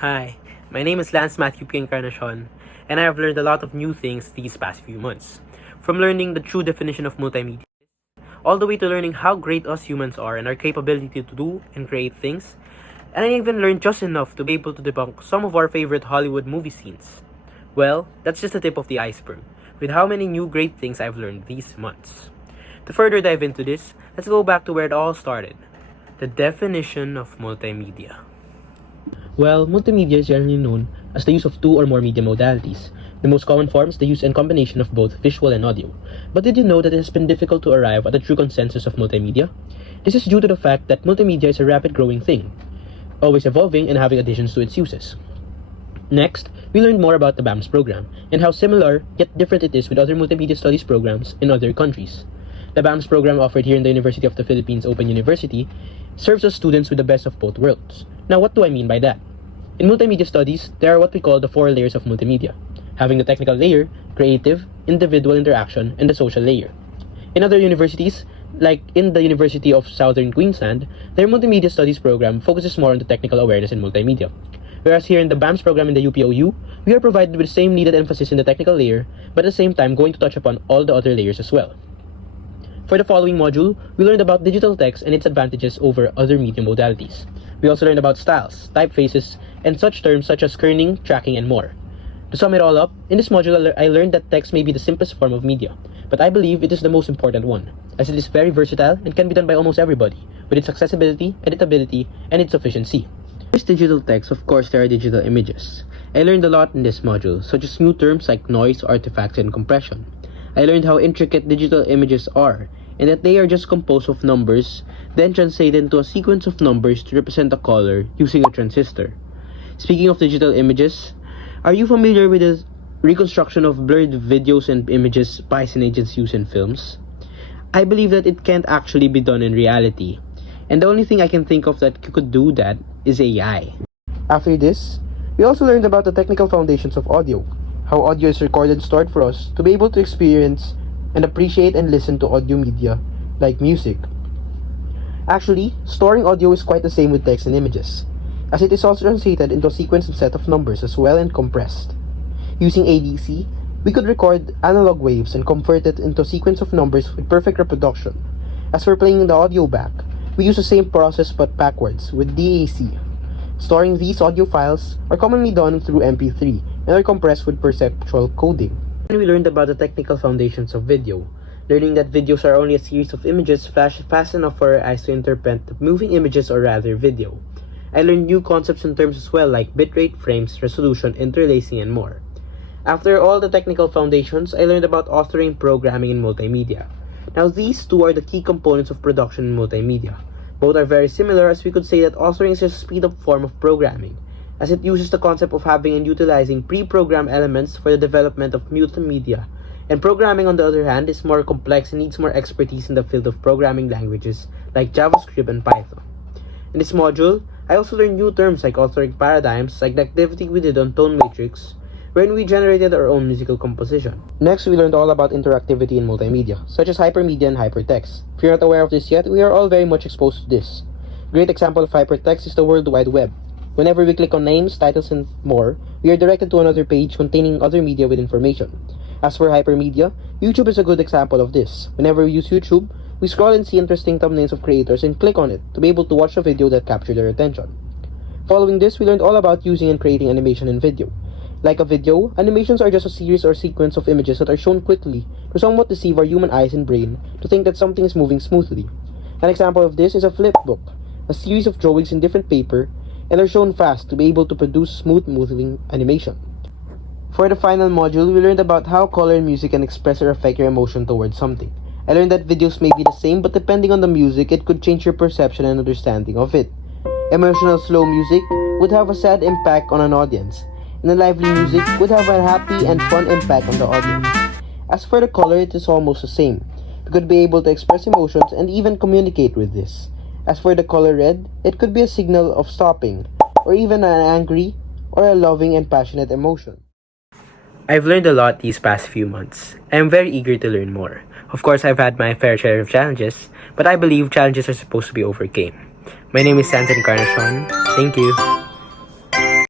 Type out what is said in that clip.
Hi, my name is Lance Matthew P. Encarnacion, and I have learned a lot of new things these past few months. From learning the true definition of multimedia, all the way to learning how great us humans are and our capability to do and create things, and I even learned just enough to be able to debunk some of our favorite Hollywood movie scenes. Well, that's just the tip of the iceberg, with how many new great things I've learned these months. To further dive into this, let's go back to where it all started, the definition of multimedia. Well, multimedia is generally known as the use of two or more media modalities. The most common form is the use and combination of both visual and audio. But did you know that it has been difficult to arrive at a true consensus of multimedia? This is due to the fact that multimedia is a rapid growing thing, always evolving and having additions to its uses. Next, we learned more about the BAMS program and how similar yet different it is with other multimedia studies programs in other countries. The BAMS program offered here in the University of the Philippines Open University serves us students with the best of both worlds. Now, what do I mean by that? In multimedia studies, there are what we call the four layers of multimedia, having the technical layer, creative, individual interaction, and the social layer. In other universities, like in the University of Southern Queensland, their multimedia studies program focuses more on the technical awareness in multimedia. Whereas here in the BAMS program in the UPOU, we are provided with the same needed emphasis in the technical layer, but at the same time going to touch upon all the other layers as well. For the following module, we learned about digital text and its advantages over other media modalities. We also learned about styles, typefaces, and such terms such as kerning, tracking, and more. To sum it all up, in this module I learned that text may be the simplest form of media, but I believe it is the most important one, as it is very versatile and can be done by almost everybody, with its accessibility, editability, and its efficiency. There's digital text, of course there are digital images. I learned a lot in this module, such as new terms like noise, artifacts, and compression. I learned how intricate digital images are, and that they are just composed of numbers, then translated into a sequence of numbers to represent a color using a transistor. Speaking of digital images, are you familiar with the reconstruction of blurred videos and images Python agents use in films? I believe that it can't actually be done in reality, and the only thing I can think of that could do that is AI. After this, we also learned about the technical foundations of audio, how audio is recorded and stored for us to be able to experience and appreciate and listen to audio media like music. Actually, storing audio is quite the same with text and images, as it is also translated into a sequence and set of numbers as well and compressed. Using ADC, we could record analog waves and convert it into a sequence of numbers with perfect reproduction. As for playing the audio back, we use the same process but backwards with DAC. Storing these audio files are commonly done through MP3 and are compressed with perceptual coding. And we learned about the technical foundations of video, learning that videos are only a series of images flashed fast enough for our eyes to interpret the moving images or rather video. I learned new concepts and terms as well like bitrate, frames, resolution, interlacing, and more. After all the technical foundations, I learned about authoring, programming, and multimedia. Now these two are the key components of production in multimedia. Both are very similar, as we could say that authoring is just a speed-up form of programming, as it uses the concept of having and utilizing pre-programmed elements for the development of multimedia. And programming, on the other hand, is more complex and needs more expertise in the field of programming languages like JavaScript and Python. In this module, I also learned new terms like authoring paradigms, like the activity we did on Tone Matrix, wherein we generated our own musical composition. Next, we learned all about interactivity in multimedia, such as hypermedia and hypertext. If you're not aware of this yet, we are all very much exposed to this. A great example of hypertext is the World Wide Web. Whenever we click on names, titles, and more, we are directed to another page containing other media with information. As for hypermedia, YouTube is a good example of this. Whenever we use YouTube, we scroll and see interesting thumbnails of creators and click on it to be able to watch a video that captured our attention. Following this, we learned all about using and creating animation in video. Like a video, animations are just a series or sequence of images that are shown quickly to somewhat deceive our human eyes and brain to think that something is moving smoothly. An example of this is a flip book, a series of drawings in different paper and are shown fast to be able to produce smooth moving animation. For the final module, we learned about how color and music can express or affect your emotion towards something. I learned that videos may be the same, but depending on the music, it could change your perception and understanding of it. Emotional slow music would have a sad impact on an audience, and the lively music would have a happy and fun impact on the audience. As for the color, it is almost the same. We could be able to express emotions and even communicate with this. As for the color red, it could be a signal of stopping, or even an angry or a loving and passionate emotion. I've learned a lot these past few months. I am very eager to learn more. Of course, I've had my fair share of challenges, but I believe challenges are supposed to be overcame. My name is Sansa Encarnacion. Thank you.